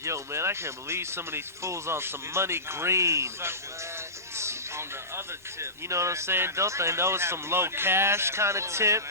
Yo, man, I can't believe some of these fools on some money green. On the other tip, You know what I'm man, saying? kind of Don't they know it's some low cash kind of tip?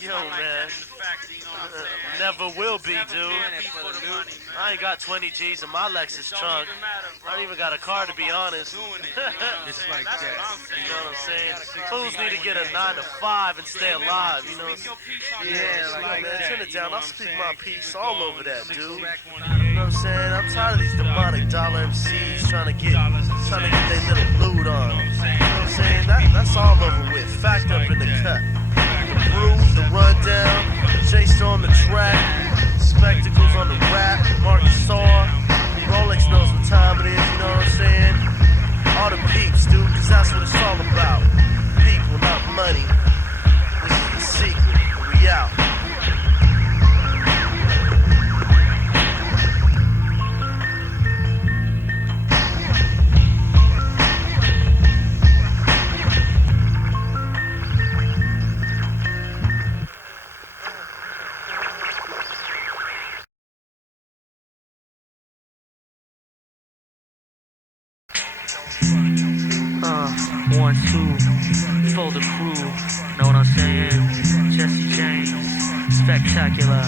Yo, not like man. that in the factory, you know what I'm saying? Never will be, Never dude. can be for the money, I man. ain't got 20 G's in my Lexus Don't trunk. even matter, bro. I don't even got a car to be honest. Doing it, you know what I'm It's saying? like That's that. what I'm saying. You know what I'm saying? Bro. Fools need to get a 9 to 5 and stay alive, you know? Speak your piece on Yeah, that. like Man, that. turn it down. I'll speak my piece all over that, dude. You Back on know what I'm saying? I'm tired of these demonic dollar MCs trying to get their little loot on. You know what I'm saying? That's all over with. Fact up in the cut. The brew, the rundown, J-Star on the track, spectacles on the rap, Marcus Saw, Rolex knows what time it is, you know what I'm saying? All the peeps, dude, cause that's what it's all about. People, not money. This is the secret. We out. One, two, for the crew. Know what I'm saying? Jesse James, spectacular.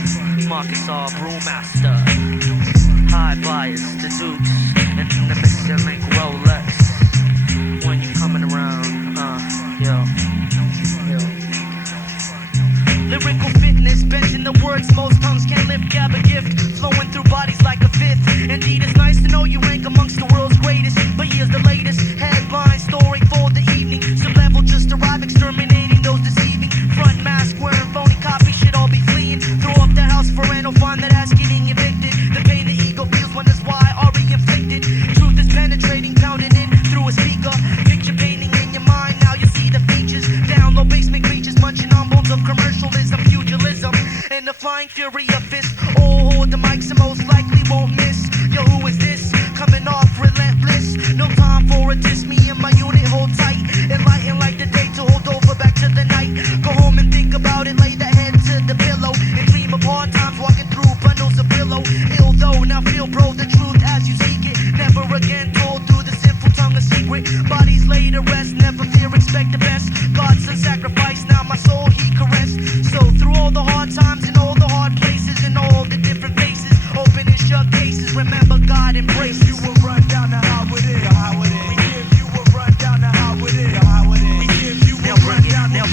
Marcus R. Brewmaster. High bias, the Dukes, and the Mr. Link Rolex. When you coming around, yo. Lyrical fitness, bending the words most tongues can't lift. Gab a gift, flowing through bodies like a fifth. Indeed, it's nice to know you rank amongst the world's greatest. But here's the latest headline story for the evening. Some level just arrive, exterminating those deceiving. Front mask wearing phony copy, should all be fleeing. Throw up the house for no find that ass getting evicted. The pain the ego feels when that's why already inflicted. Truth is penetrating, pounding in through a speaker. Picture painting in your mind, now you see the features. Download basement creatures, munching on bones of commercialism, pugilism, and the flying fury of fists. Oh, hold the mics and most likely won't miss. Yo, who is this? Coming off relentless. No time for a diss. Me and my unit hold tight. Enlighten like the day to hold over back to the night. Go home and think about it. Lay the head to the pillow and dream of hard times walking through bundles of pillow. Ill though, now feel bro the truth as you seek it. Never again told through the sinful tongue a secret. Bodies laid to rest. Never fear, expect the best. God's a sacrifice. Now my soul he caressed. So through all the hard times and all the hard places and all the different faces, open and shut cases. Remember God embrace you. Will run down the how it is. We give you a run down the how it is. We give you a run down. Now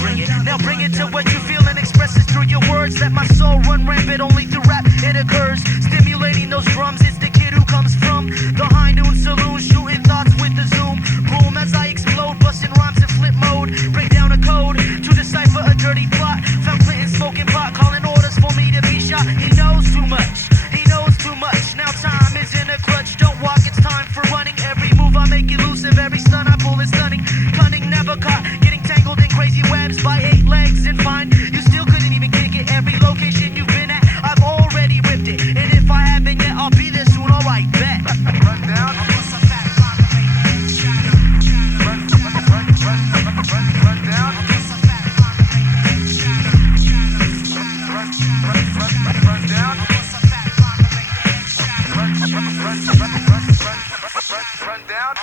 bring it to what you feel and express it through your words. Let my soul run rampant, only through rap it occurs. Stimulating those drums, it's the kid who comes from the high noon saloon, shooting thoughts with the zoom. Boom as I explode, busting rhymes in flip mode. Break down a code to decipher a dirty plot. Found Clinton smoking pot, calling orders for me to be shot. He knows too much, he knows too much. Now time is in a clutch, don't walk, it's time for running. Every move I make elusive, every stunt I pull is stunning. Cunning never caught, getting tangled in crazy webs by 8 legs and fine. You still couldn't even kick it. Every location you've been at, I've already ripped it. And if I haven't yet, I'll be there soon, alright, bet. Run down. Run down. Run down. Run down.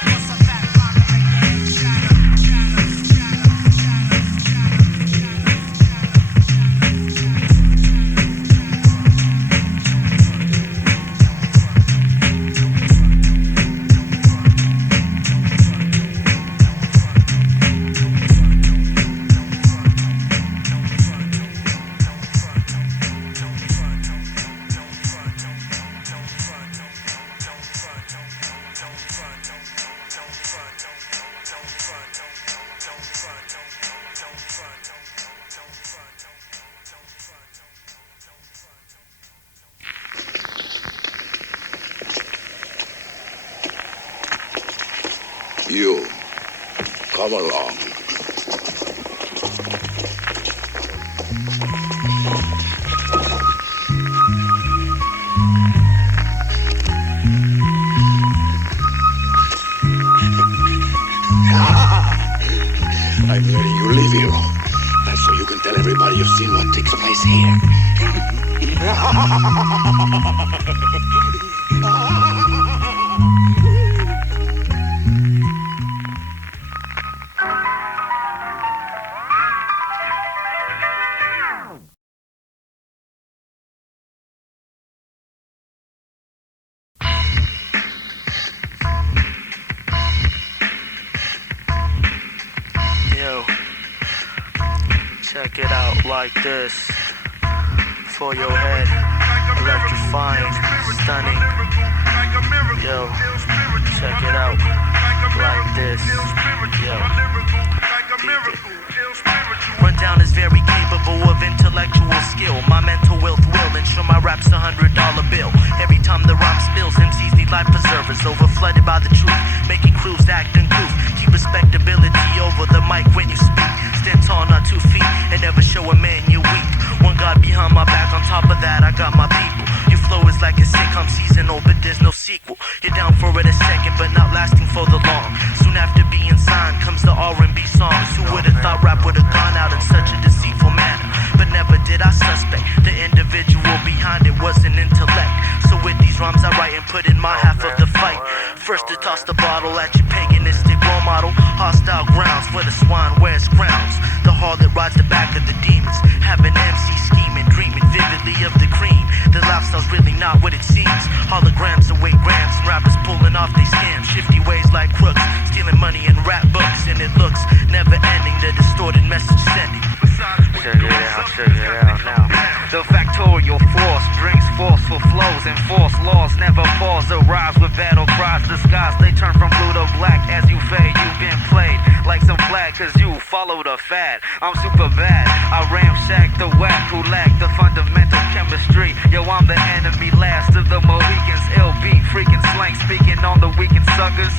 You, come along. I'm letting you leave here. That's so you can tell everybody you've seen what takes place here. Check it out like this. For your head, electrifying, stunning. Yo, check it out like this. Yo. Rundown is very capable of intellectual skill. My mental wealth will ensure my rap's $100 bill. Every time the rhyme spills, MCs need life preservers, over flooded by the truth, making crews act uncouth. Keep respectability over the mic when you speak. Stand tall, not 2 feet, and never show a man you're weak. One God behind my back, on top of that I got my people. Your flow is like a sitcom seasonal, but there's no sequel. You're down for it a second, but not lasting for the long. Soon after being signed comes the R&B songs. Who would've thought rap would've gone out in such a deceitful manner? But never did I suspect the individual behind it was an intellect. So with these rhymes I write and put in my half of the fight. First to toss the bottle at your paganistic role model. Hostile grounds where the swine wears crowns. The harlot rides the back of the demons. Have an MC scheming, dreaming vividly of the cream. The lifestyle's really not what it seems. Holograms await grams and rappers pulling off these scams. Shifty ways like crooks, stealing money in rap books. And it looks never ending, the distorted message sending. Check it out now. The factorial force brings forceful flows and force laws never pause. Arrives with battle cries disguised. They turn from blue to black as you fade. You've been played like some flag cause you follow the fad. I'm super bad. I ramshack the whack who lack the fundamental chemistry. Yo, I'm the enemy last of the Mohicans. LB freaking slang speaking on the weekend suckers.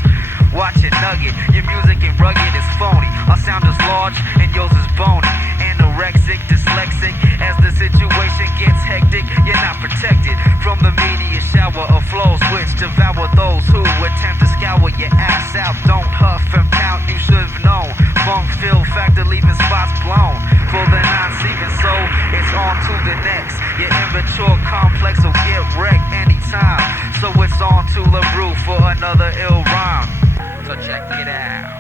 Watch it nugget. Your music and rugged is phony. Our sound is large and yours is bony. Anorexic, dyslexic. As the situation gets hectic, you're not protected from the media shower of flows which devour those who attempt to scour your ass out. Don't huff and pout, you should have known. Funk fill factor leaving spots blown. For the non-seeking soul, it's on to the next. Your immature complex will get wrecked anytime. So it's on to LaBrue for another ill rhyme. So check it out.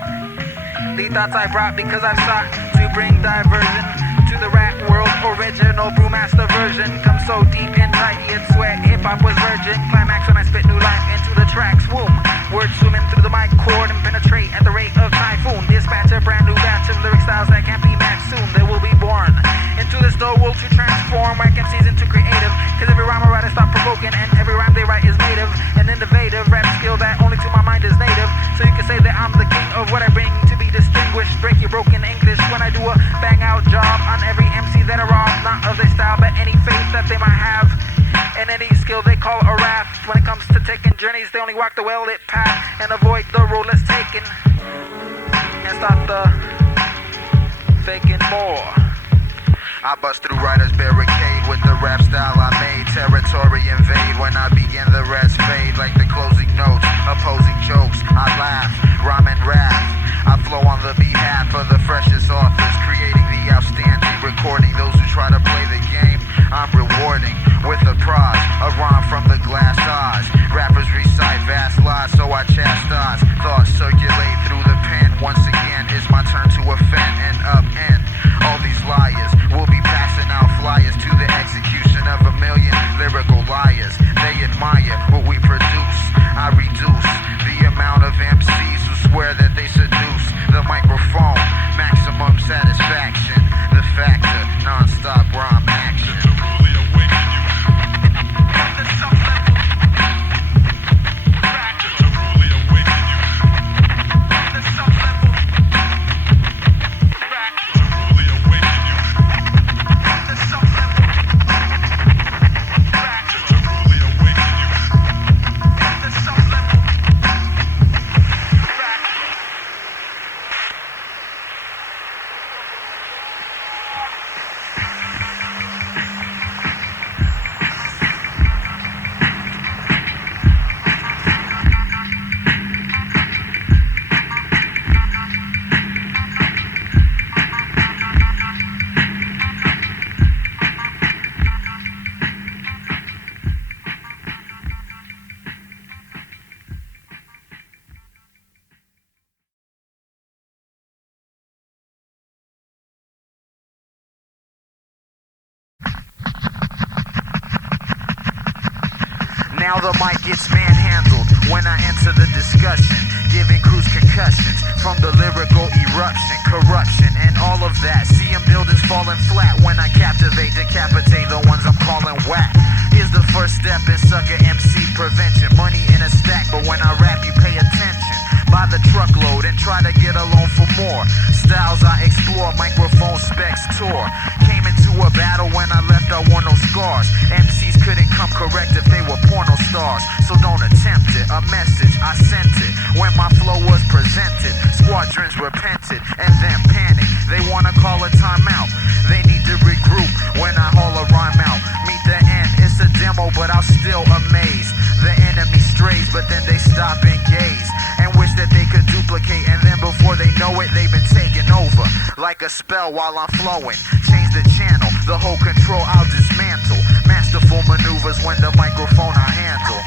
These thoughts I brought because I've sought to bring diversion to the rap world. Original brewmaster version comes so deep and tight, you'd swear hip-hop was virgin. Climax when I spit new life into the track's womb. Words swimming through the mic cord and penetrate at the rate of typhoon. Dispatch a brand new batch of lyric styles that can't be matched soon. They will be born into this dull world to transform whack MCs into creative. Cause every rhyme I write is thought provoking, and every rhyme they write is native. An innovative rap skill that only to my mind is native. So you can say that I'm the king of what I bring to be distinguished. Break your broken English when I do a bang out job on every MC that I rob. Not of their style but any faith that they might have, and any skill they call a rap. When it comes to taking journeys, they only walk the well-lit path and avoid the road less taken, and stop the faking more. I bust through writer's barricade with the rap style I made. Territory invade when I begin, the rest fade like the closing notes. Opposing jokes, I laugh, rhyme and rap. I flow on the behalf of the freshest authors, creating the outstanding, recording those who try to play the game. I'm rewarding with a prize, a rhyme from the glass eyes. Rappers recite vast lies, so I chastise. Thoughts circulate through the pen. Once again, it's my turn to offend and upend all these liars. We'll be passing out flyers to the execution of a million lyrical liars. They admire what we produce. I reduce the amount of MCs who swear that they seduce the microphone. Maximum satisfaction, the factor, non-stop rhyme action. Now the mic gets manhandled when I enter the discussion, giving crews concussions from the lyrical eruption, corruption, and all of that. See them buildings falling flat when I captivate, decapitate the ones I'm calling whack. Here's the first step in sucker MC prevention. Money in a stack, but when I rap, you pay attention. By the truckload and try to get a loan for more. Styles I explore, microphone specs tour. Came into a battle when I left, I wore no scars. MCs couldn't come correct if they were porno stars, so don't attempt it. A message, I sent it when my flow was presented. Squadrons repented and then panicked. They wanna call a timeout, they need to regroup when I haul a rhyme out. Meet the end, it's a demo, but I'm still amazed. The enemy strays, but then they stop and gaze and wish that they could duplicate, and then before they know it, they've been taken over like a spell while I'm flowing. Change the channel, the whole control I'll dismantle. Masterful maneuvers when the microphone I handle.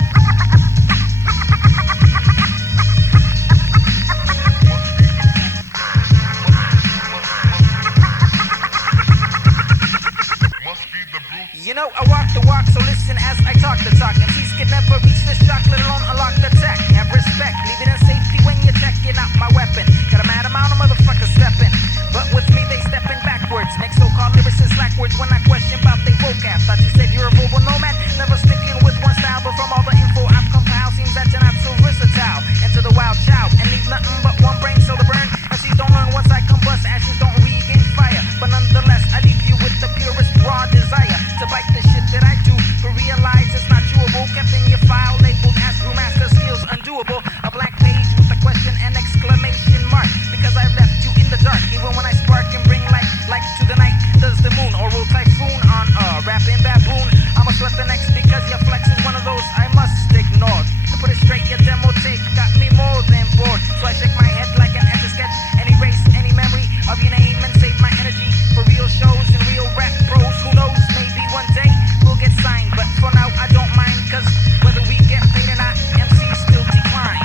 You know, I walk the walk, so listen as I talk the talk. MCs can never reach this shock, let alone unlock the tech. Have respect, leave it in safety when you're checking out my weapon. Got a mad amount of motherfuckers stepping, but with me they stepping backwards. Make so-called lyricists backwards when I question about they vocab. Thought you said you're a verbal nomad, never sticking with one style, but from all the info I've compiled, seems that you're not so versatile. Enter the wild child and leave nothing but one brain cell to burn. MCs don't learn once I combust, ashes don't regain fire. But nonetheless, I leave you with the purest raw desire to bite the shit that I do, but realize it's not chewable. Kept in your file, labeled as brewmaster skills undoable. A blank page with a question and exclamation mark, because I've left you in the dark. Even when I spark and bring light to the night, does the moon or roll typhoon on a rapping baboon. I must let the next because your flex is one of those I must ignore. To put it straight, your demo tape got me more than bored, so I shake my head like an etch a sketch and erase any memory of your name and save my energy for real shows and real rap pros. Who knows, maybe one day we'll get signed, but for now I don't mind, cause whether we get paid or not, MCs still decline.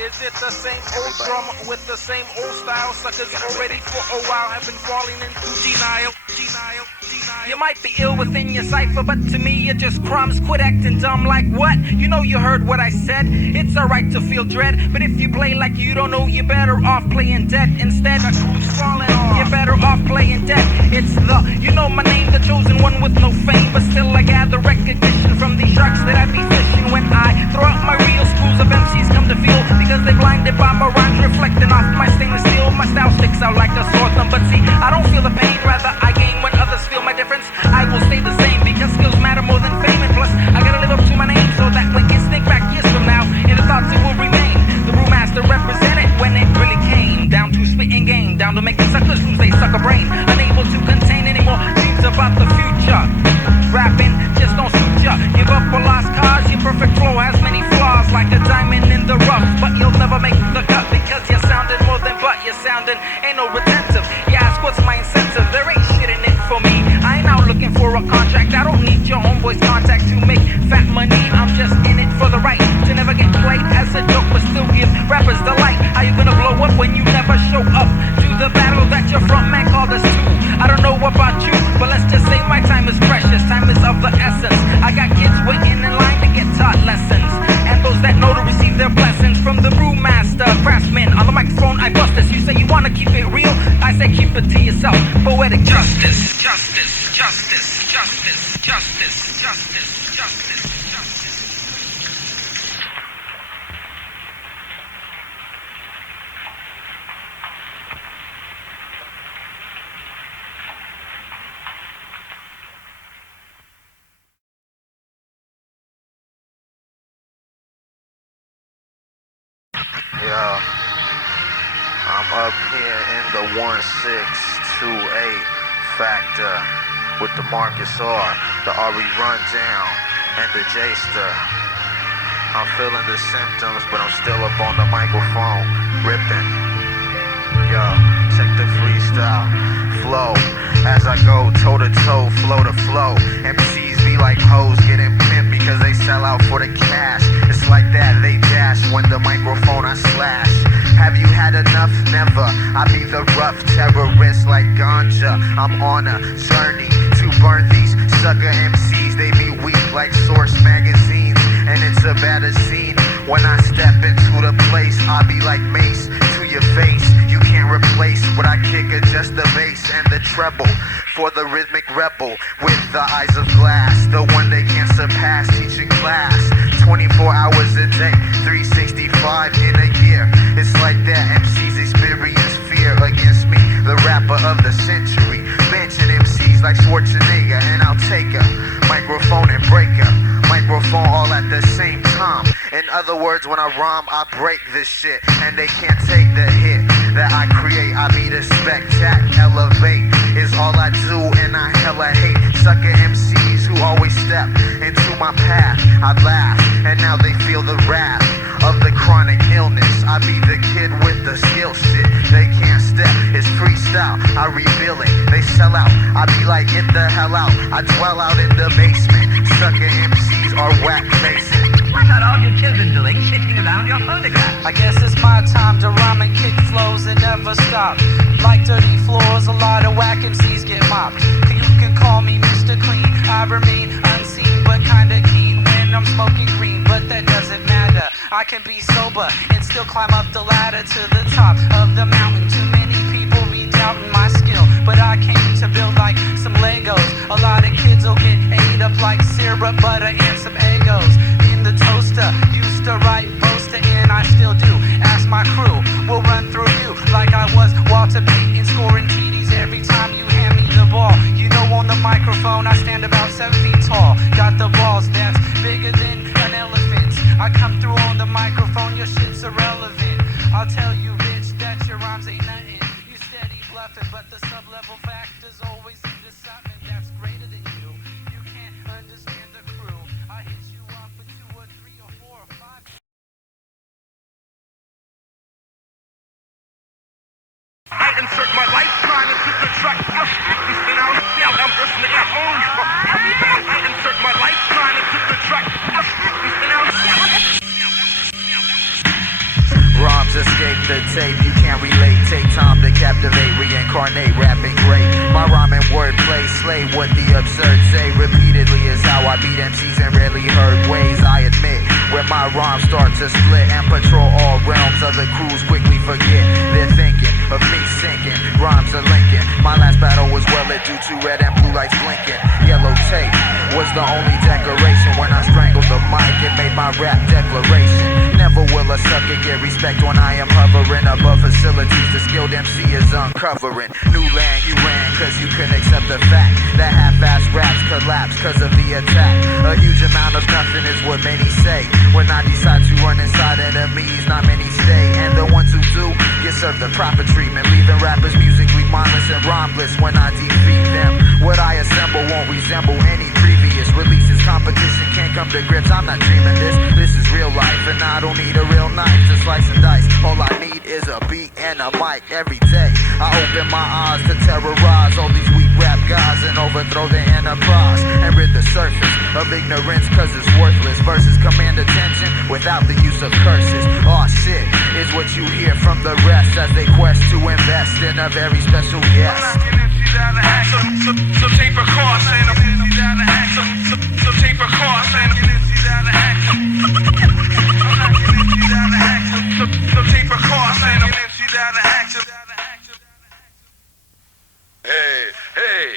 Is it the same old drum with the same old style? Suckers already for a while have been falling into denial. You might be ill within your cipher, but to me you're just crumbs. Quit acting dumb like what? You know you heard what I said. It's alright to feel dread, but if you play like you don't know, you're better off playing dead. Instead, a crew's falling off. You're better off playing dead. It's the, you know my name, the chosen one. one with no fame, but still I gather recognition from these sharks that I be fishing. When I throw out my reel, schools of MCs come to feel, because they blinded by my rhymes reflecting off my stainless steel. My style sticks out like a sore thumb, but see, I don't feel the pain, rather I gain when others feel my difference. I will stay the same, because skills matter more than fame, and plus I gotta live up to my name, so that when kids think back years from now, in the thoughts it will remain. The brewmaster represented when it really came down to spitting game, down to making suckers lose they sucker brain, unable to contain any more dreams about the future. Rapping just don't suit ya. Give up a lost cause. Your perfect flow has many flaws, like a diamond in the rough, but you'll never make the cut, because you're sounding more than but you're sounding ain't no retentive. You ask what's my incentive, there ain't shit in it for me. I ain't out looking for a contract, I don't need your homeboy's contact to make fat money. I'm just in it for the right to never get played as a joke, but still give rappers delight. How you gonna blow up when you never show up to the battle that your front man called us to? I don't know about you, but let's just say my time is precious. Time is of the essence. I got kids waiting in line to get taught lessons, and those that know to receive their blessings from the brewmaster craftsman. On the microphone I bust this. You say you wanna keep it real, I say keep it to yourself. Poetic justice, justice, justice, justice, justice, justice, justice, justice. Yeah, I'm up here in the 1628 Factor with the Marcus R, the RE Rundown, and the J-Ster. I'm feeling the symptoms, but I'm still up on the microphone, ripping. Yo, check the freestyle flow as I go toe to toe, flow to flow. MCs be like hoes getting pimped because they sell out for the cash. It's like that, they dash when the microphone I slash. Have you had enough? Never. I be the rough terrorist like ganja. I'm on a journey to burn these sucker MCs. They be weak like Source magazines, and it's a better scene. When I step into the place, I be like Mace to your face. You can't replace what I kick, just the bass and the treble. For the rhythmic rebel with the eyes of glass, the one they can't surpass, teaching class 24 hours a day, 365 in a year. It's like that, MCs experience fear against me, the rapper of the century. Mention MCs like Schwarzenegger, and I'll take a microphone and break a microphone all at the same time. In other words, when I rhyme, I break this shit, and they can't take the hit that I create. I be the spectac, elevate is all I do, and I hella hate sucker MCs who always step into my path. I laugh, and now they feel the wrath of the chronic illness. I be the kid with the skill shit. They can't step, it's freestyle, I reveal it. They sell out, I be like, get the hell out. I dwell out in the basement. Sucker MCs are whack faces. What are all you children doing sitting around your photograph? I guess it's my time to rhyme and kick flows that never stop. Like dirty floors, a lot of whack MCs get mopped. You can call me Mr. Clean, I remain unseen, but kinda keen when I'm smoking green. But that doesn't matter, I can be sober and still climb up the ladder to the top of the mountain. Too many people be doubting my skill, but I came to build like some Legos. A lot of kids will get ate up like syrup, butter, and some Eggos. The toaster used to write poster, and I still do. Ask my crew, we'll run through you like I was Walter Payton, scoring TDs every time you hand me the ball. You know, on the microphone I stand about 7 feet tall. Got the balls that's bigger than an elephant. I come through on the microphone, your shit's irrelevant. I'll tell you, bitch, that your rhymes ain't nothing. You steady bluffing, but the sub-level factors always seem to something that's greater than you. You can't understand the crew. I hit you up with 2 or 3 or 4 or 5. I insert my lifetime into the track. I'm listening at home. I insert my lifetime into the track. Rhymes escape the tape, you can't relate. Take time to captivate, reincarnate, rapping great. My rhyming wordplay slay what the absurd say. Repeatedly is how I beat MCs in rarely heard ways. I admit, when my rhymes start to split and patrol all realms, other crews quickly forget. They're thinking of me sinking, rhymes are linking. My last battle was well lit due to red and blue lights blinking. Yellow was the only decoration. When I strangled the mic, it made my rap declaration. Never will a sucker get respect when I am hovering above facilities the skilled MC is uncovering. New land you ran cause you couldn't accept the fact that half-ass raps collapse cause of the attack. A huge amount of nothing is what many say. When I decide to run inside enemies, not many stay. And the ones who do get served the proper treatment, leaving rappers musically mindless and rhymeless when I defeat them. What I assemble won't resemble any previous releases. Competition can't come to grips, I'm not dreaming this. This is real life and I don't need a real knife to slice and dice. All I need is a beat and a mic every day. I open my eyes to terrorize all these weak rap guys and overthrow the enterprise and rid the surface of ignorance cause it's worthless. Verses command attention without the use of curses. Aw shit is what you hear from the rest as they quest to invest in a very special guest. So take precaution. So take precaution. So take precaution. Hey.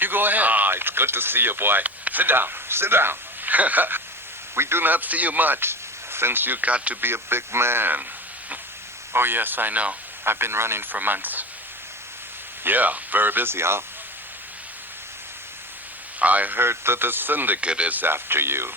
You go ahead. Ah, it's good to see you, boy. Sit down. We do not see you much since you got to be a big man. Oh, yes, I know. I've been running for months. Yeah, very busy, huh? I heard that the syndicate is after you.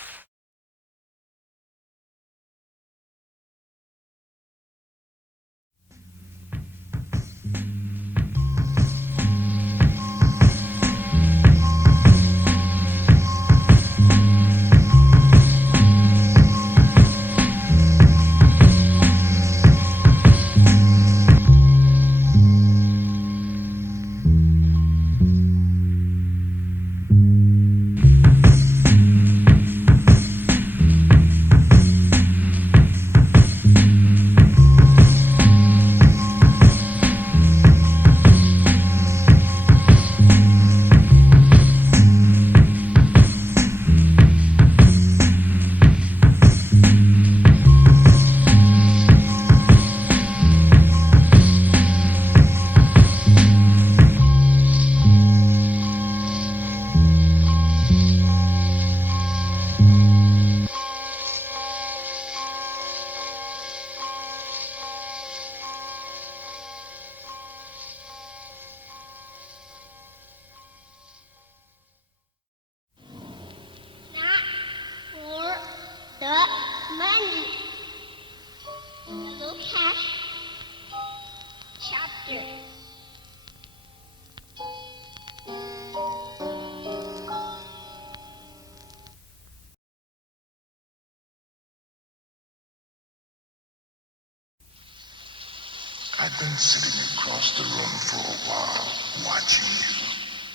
I've been sitting across the room for a while, watching you.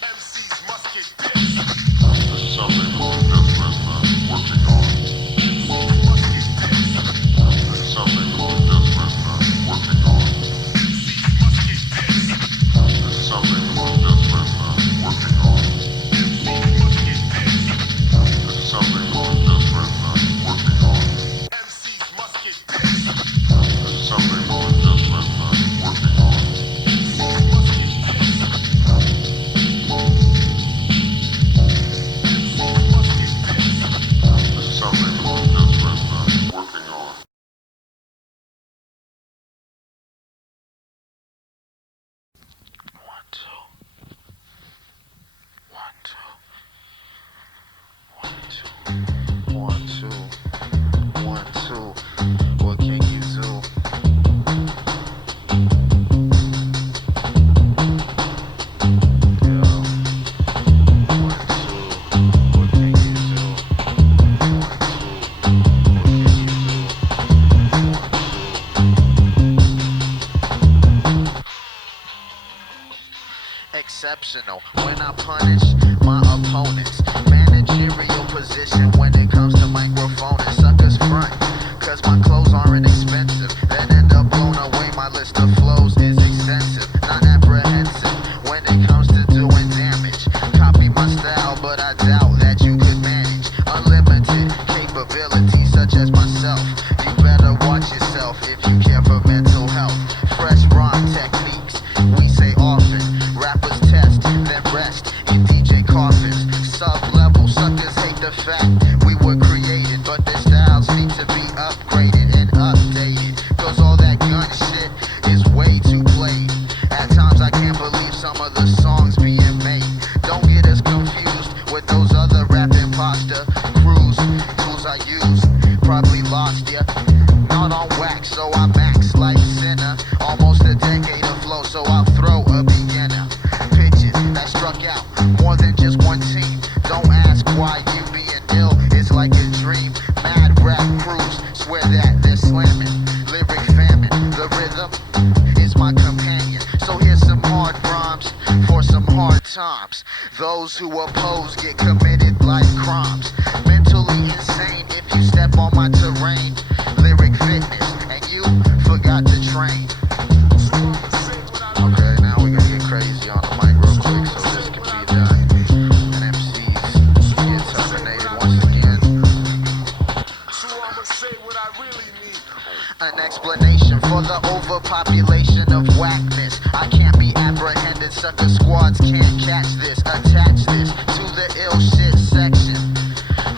MCs must get pissed. There's something we're just working on. MCs must get pissed. There's something we're just working on. MCs must get pissed. There's something we're just working on. MCs must get pissed. There's something we're just working on. MCs must get pissed. There's something we're just working on. Exceptional when I punish my opponents. Managerial position when it comes to microphone and suckers front. Cause my clothes aren't expensive. That end up blown away. My list of flows is extensive. Not apprehensive when it comes to doing damage. Copy my style, but I doubt that you could manage. Unlimited capabilities such as myself. You better watch yourself if you care for mental health. Fresh rhyme techniques, we say often. Rappers test, then rest in DJ coffins. Sub-level struck out. More than just one team. Don't ask why you being ill is like a dream. Mad rap crews swear that they're slamming. Lyric famine, the rhythm is my companion. So here's some hard rhymes for some hard times. Those who oppose get committed like crimes. Mentally insane if you step on my terrain. Lyric fitness, and you forgot to train. Okay, now we're gonna get crazy on the mic real quick so this can be done. And MCs get terminated once again. So I'ma say what I really need. An explanation for the overpopulation of whackness. I can't be apprehended, sucker squads can't catch this. Attach this to the ill shit section.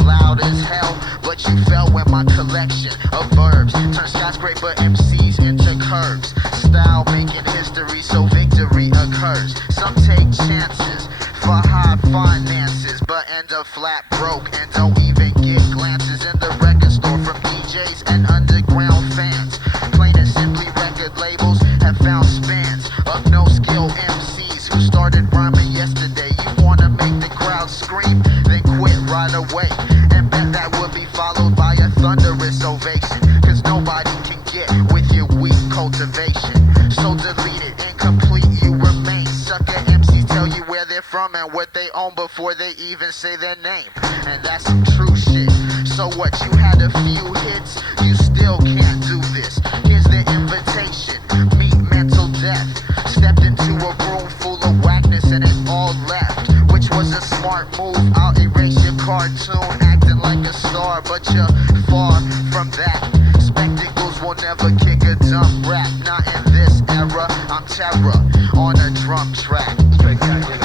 Loud as hell, but you fell when my collection of verbs turn skyscraper MCs into curves. Style making history so victory occurs. Some take chances for high finances, but end up flat broke and don't even get glances in the record store from DJs and underground fans. Plain and simply record labels have found spans of no skill MCs who started rhyming yesterday. You wanna make the crowd scream, then quit right away. And bet that would be followed by a thunderous ovation. Cause nobody can get with your weak cultivation. So deleted, incomplete, you remain. Sucker MCs tell you where they're from and what they own before they even say their name. And that's some true shit. So what, you had a few hits? You still can't do this. Here's the invitation, meet mental death. Stepped into a room full of whackness and it all left. Which was a smart move, I'll erase your cartoon acting like a star, but you're far from that. Spectacles will never kick a dumb rap. Not in this era, I'm terror on a drum track. Spectacular,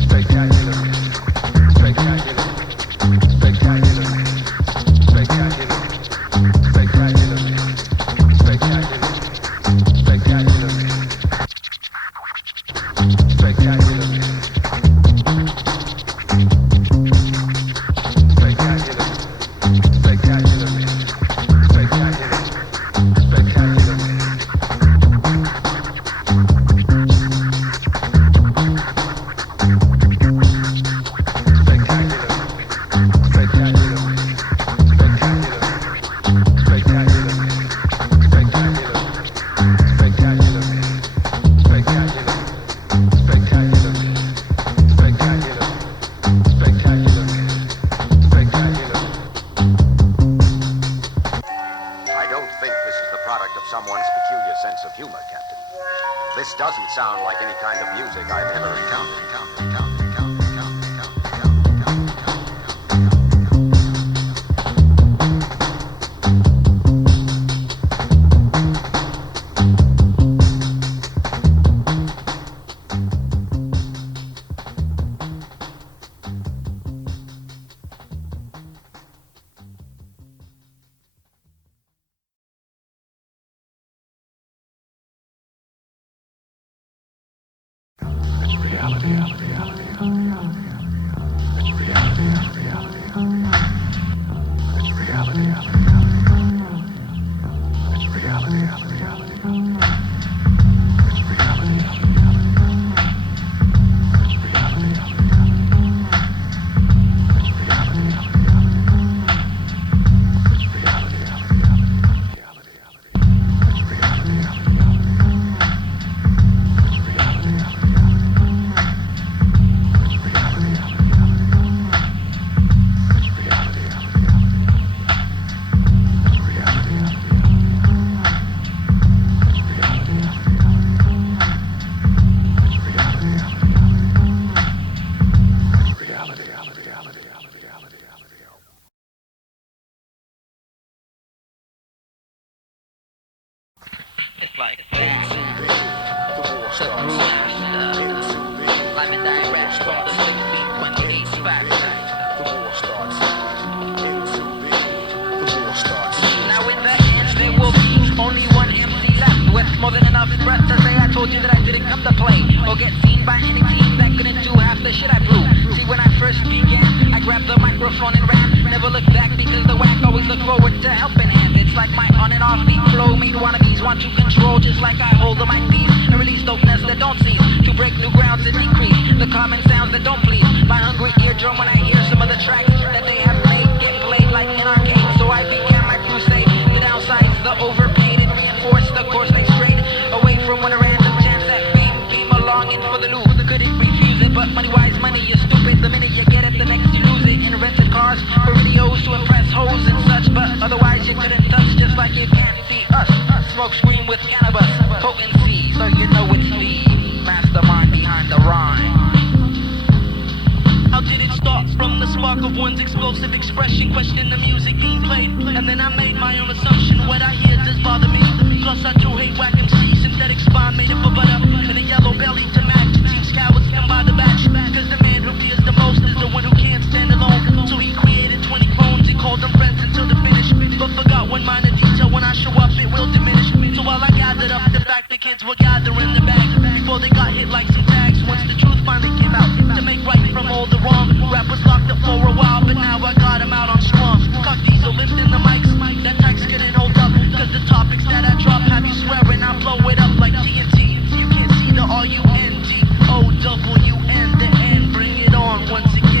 spectacular, spectacular, spectacular, spectacular, spectacular, spectacular, spectacular, spectacular. This doesn't sound like any kind of music I've ever encountered. Like the groove, live and direct from the 28 spot. Now in the end there will be only one MC left with more than enough breath to say I told you that I didn't come to play or get seen by any team that couldn't do half the shit I blew. See, when I first began, I grabbed the microphone and ran, never looked back because the whack always look forward to helping hand. It's like my on and off beat flow made wannabes want to control, just like I hold the mic beat and release dopeness that don't cease to break new grounds and decrease the common sounds that don't please my hungry eardrum when I hear some of the tracks that they have played get played like an arcade. So I began my crusade. The downsides, the overpaid, and reinforced the course they strayed away from when a random chance that fame came along and for the loot. Couldn't refuse it, but money-wise, money is stupid. The minute you get it, the next you lose it. In rented cars or videos to impress hoes and such, but otherwise you couldn't touch, just like you can't see us. Smoke screen with cannabis, potency, so you know it's the mastermind behind the rhyme. How did it start? From the spark of one's explosive expression, question the music being played, and then I made my own assumption. What I hear does bother me. Plus I do hate whack MC, synthetic spine made up of butter, and a yellow belly to match. Teams cowards stand by the batch, cause the man who fears the most is the one who can't stand alone. So he created 20 clones, he called them friends until the finish, but forgot one minor detail. When I show up it will diminish. So while I gathered up the fact the kids were gathering the bag before they got hit like some tags, once the truth finally came out to make right from all the wrong. Rap was locked up for a while, but now I got him out on strong. Cock diesel lifting the mics, that tax couldn't hold up, cause the topics that I drop have you swearing I blow it up like TNT. You can't see the R-U-N-D-O-W-N, the N, bring it on once again.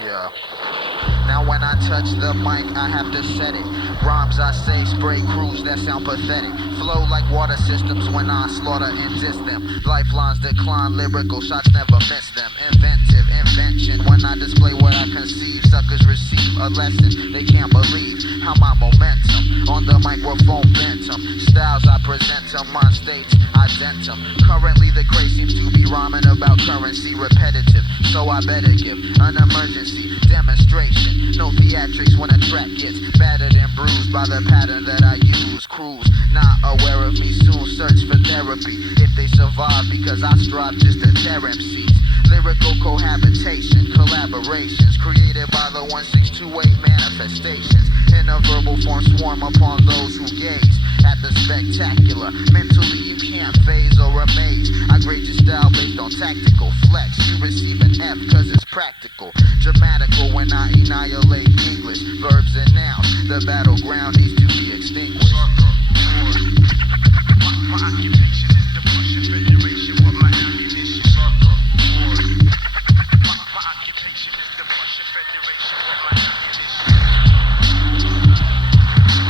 Yeah. Now when I touch the mic, I have to set it. Rhymes I say, spray crews that sound pathetic. Flow like water systems when I slaughter and diss them. Lifelines decline, lyrical shots never miss them. Inventive invention when I display what I conceive. Suckers receive a lesson they can't believe. How my momentum on the microphone bent them. Styles I present them, my states identim. Currently the craze seems to be rhyming about currency, repetitive. So I better give an emergency demonstration. No theatrics when a track gets battered and bruised by the pattern that I use. Crews not aware of me soon search for therapy. If they survive because I strive just to tear MCs. Lyrical cohabitation, collaborations created by the 1628 manifestations. In a verbal form swarm upon those who gaze at the spectacular. Mentally you can't phase or amaze. I grade your style based on tactical flex. You receive an F cause it's practical. Dramatical when I annihilate English. Verbs and nouns. The battleground needs to be extinguished. My occupation is the Russian Federation with my ammunition. My occupation is the Russian Federation with my ammunition.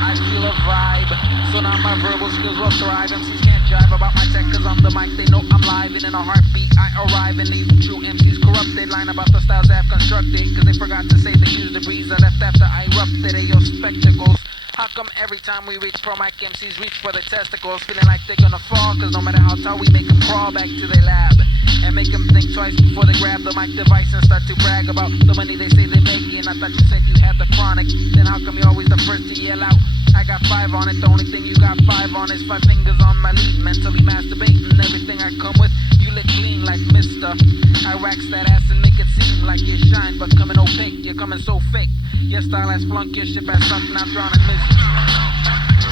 I feel a vibe, so now my verbal skills will thrive. MCs can't jive about my tech cause I'm the mic, they know I'm live. And in a heartbeat I arrive and leave true MCs corrupt. They line about the styles I've constructed cause they forgot to say they use the breeze I left after I erupted. They your spectacles. How come every time we reach pro mic MCs reach for the testicles? Feeling like they're gonna fall cause no matter how tall we make them crawl back to their lab. And make them think twice before they grab the mic device and start to brag about the money they say they make. And I thought you said you had the chronic. Then how come you're always the first to yell out? I got 5 on it, the only thing you got 5 on is 5 fingers on my lead. Mentally masturbating everything I come with, you look clean like Mister. I wax that ass and make it seem like you shine, but coming opaque, you're coming so fake. Your style has flunked, your ship has sunk, now drowned in misery.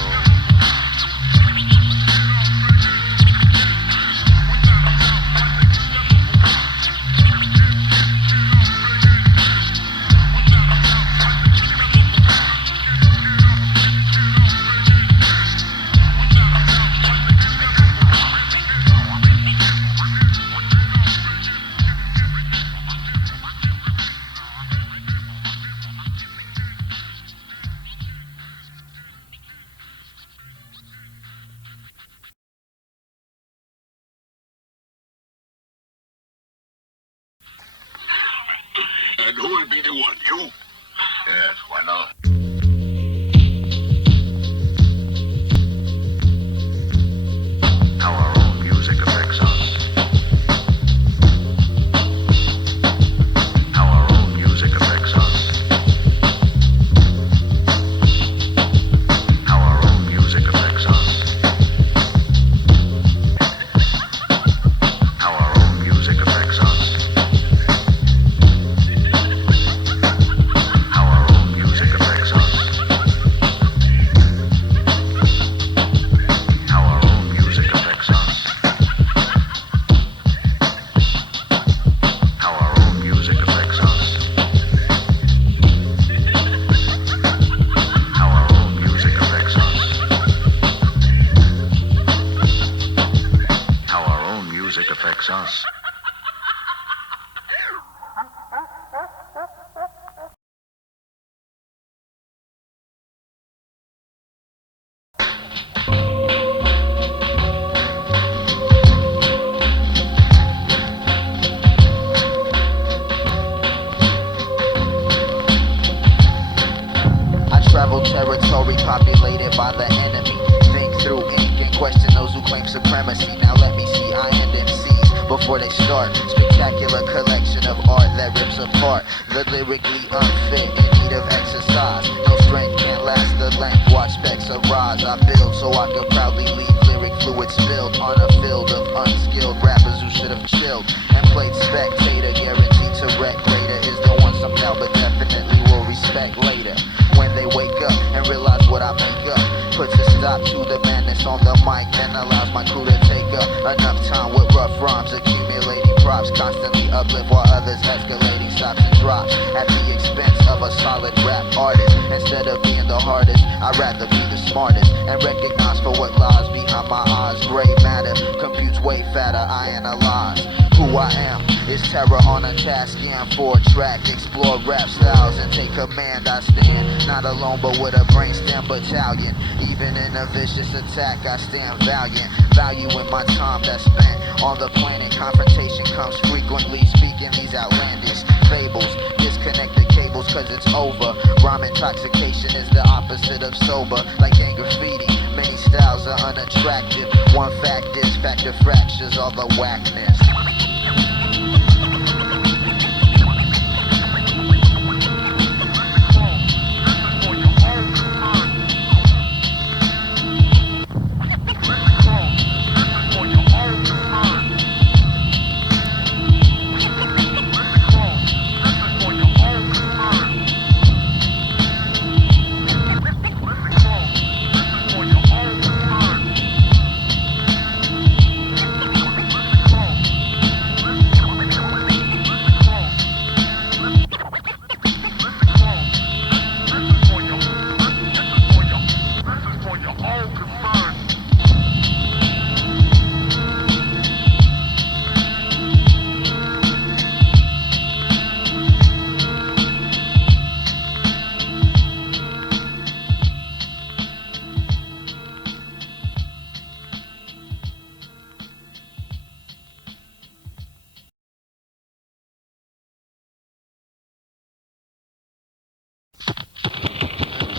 And who will be the one? You? Yes, why not? How our own music affects us. How our own music affects us. How our own music affects us. How our own music affects us. How our own music affects us. How our own music affects us. How our own music affects us. How our own music affects us. How our own music affects us. I travel territory populated by the enemy. Think through ink and question those who claim supremacy. Now let me see iron MCs before they start. Spectacular collection of art that rips apart the lyrically unfit in need of exercise. No strength can't last the length. Watch specks arise. I build so I can proudly leave lyric fluid spilled on a field of unskilled rappers who should have chilled and played spectator. Guaranteed to wreck later is the one some doubt but definitely will respect later. When they wake up and realize what I make up, puts a stop to the madness on the mic and allows my crew to take up enough time with rough rhymes, accumulating props, constantly uplift while others escalating stops and drops at the expense of a solid rap artist. Instead of being the hardest, I'd rather be the smartest and recognize for what lies behind my eyes. Gray matter computes way fatter. I analyze who I am. It's terror on a task, scan for a track, explore rap styles and take command. I stand not alone but with a brainstem battalion. Even in a vicious attack I stand valiant. Value in my time that's spent on the planet. Confrontation comes frequently, speaking these outlandish fables. Disconnect the cables cause it's over. Rhyme intoxication is the opposite of sober. Like gang graffiti, many styles are unattractive. One fact is factor fractures all the whackness.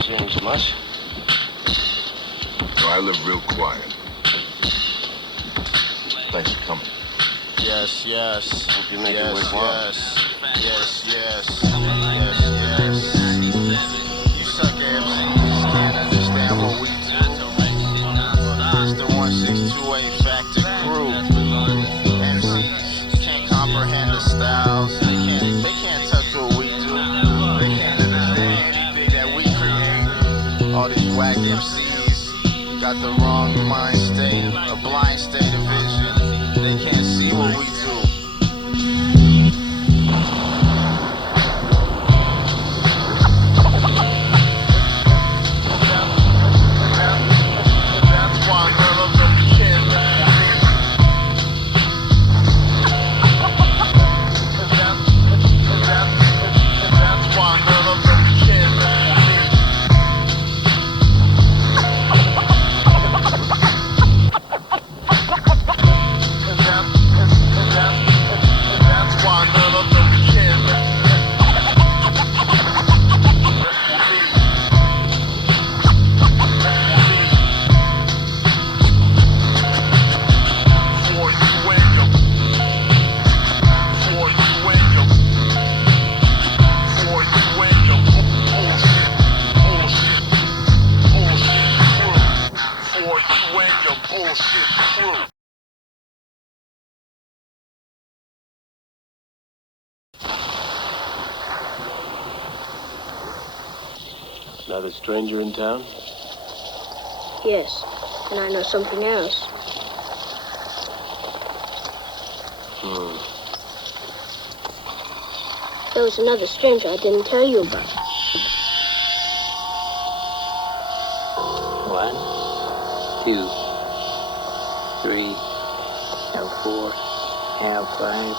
Changed much? No, I live real quiet. Thanks for coming. Yes, yes. Hope you make it Yes, worthwhile. yes. Yes, yes. Yes, yes. You suck MCs can't understand what we do. It's the 1628 Factor crew. MCs can't comprehend the styles. They can't whack MCs got the wrong mind state, a blind state of vision. They can't see what we do. That's why none of them can. That's why none of them can. That's why none of them can. For you and your, for you and your, for you and your bullshit crew. For you and your bullshit crew. Another stranger in town? Yes, and I know something else. There was another stranger I didn't tell you about. 1, 2, 3, and 4, and 5,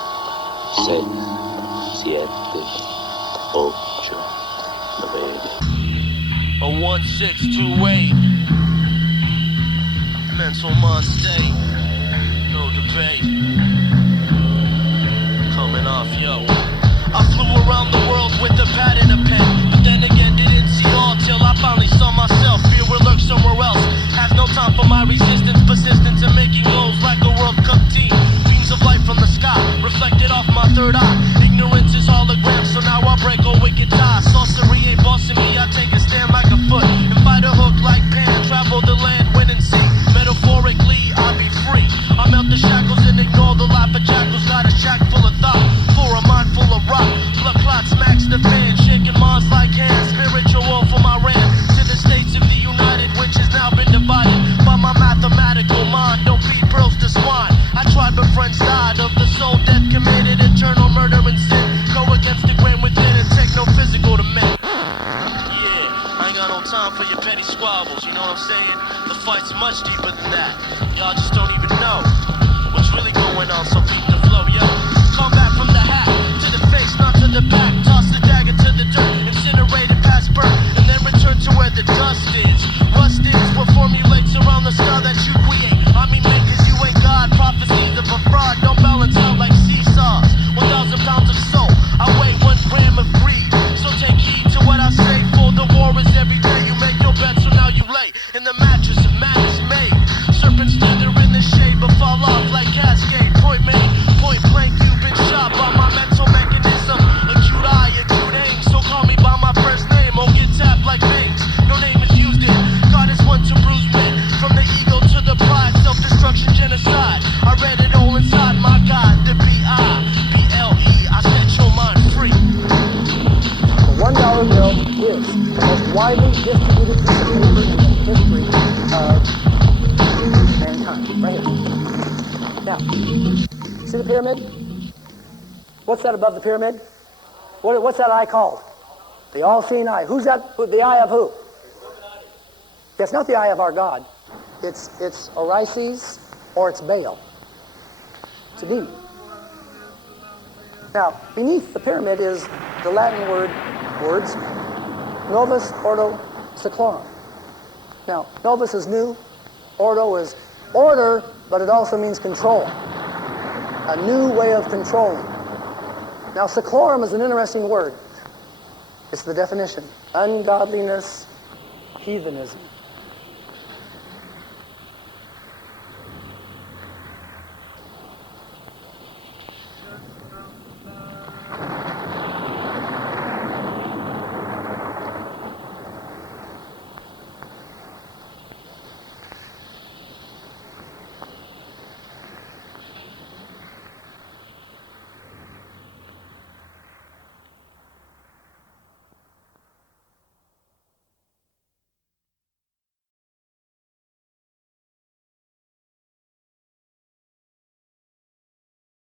6, 7, 8, 9. A 1628. Mental mind state. No debate. Coming off, yo. I flew around the world with a pad and a pen, but then again didn't see all till I finally saw myself. Fear will lurk somewhere else. Have no time for my resistance, persistence in making goals like a World Cup team. Beams of light from the sky, reflected off my third eye. Ignorance is hologram, so now I break all wicked ties. Sorcery ain't bossing me, I take a stand like a foot and fight a hook like Pan. Travel the land, win and see. Metaphorically, I be free. I melt the shackles and ignore the lap of jackals. Got a shack full of thought for a mind full of rock. Blood clot smacks the fan, shaking minds like hands. Spiritual for my ran to the states of the United, which has now been divided by my mathematical mind. Don't feed pearls to swine. I tried, but friends died of the soul death committed, eternal murder and sin. Go against the grain within and take no physical to men. Yeah, I ain't got no time for your petty squabbles. You know what I'm saying? The fight's much deeper than that. Y'all just don't even know what's really going on. So beat the flow, yo. Come back from the hat to the face, not to the back. Toss the dagger to the dirt, incinerate it past birth, and then return to where the dust is. Rust is what formulates around the sky that you create. I mean, man, 'cause you ain't God. Prophecies of a fraud don't balance out like seesaws. 1,000 pounds of soul, I weigh 1 gram of greed. So take heed to what I say, for the war is every day. You make your bed, so now you lay in the mattress of madness made. Serpents slither in the shade, but fall off like cascade. Point made, point blank, you've been shot by my mental mechanism. Acute eye, acute aim, so call me by my first name. Or get tapped like names, no name is used in. God is one to bruise men, from the ego to the pride. Self-destruction, genocide, I read it all inside my God. The B-I-B-L-E, I set your mind free. The $1 bill is the most widely distributed piece of paper in the history of mankind. Right here. Now, see the pyramid? What's that above the pyramid? What's that eye called? The all-seeing eye. Who's that? The eye of who? It's not the eye of our God. It's Orisis or it's Baal. It's a demon. Now, beneath the pyramid is the Latin words Novus Ordo Seclorum. Now, Novus is new, Ordo is order, but it also means control. A new way of controlling. Now, Seclorum is an interesting word. It's the definition. Ungodliness, heathenism.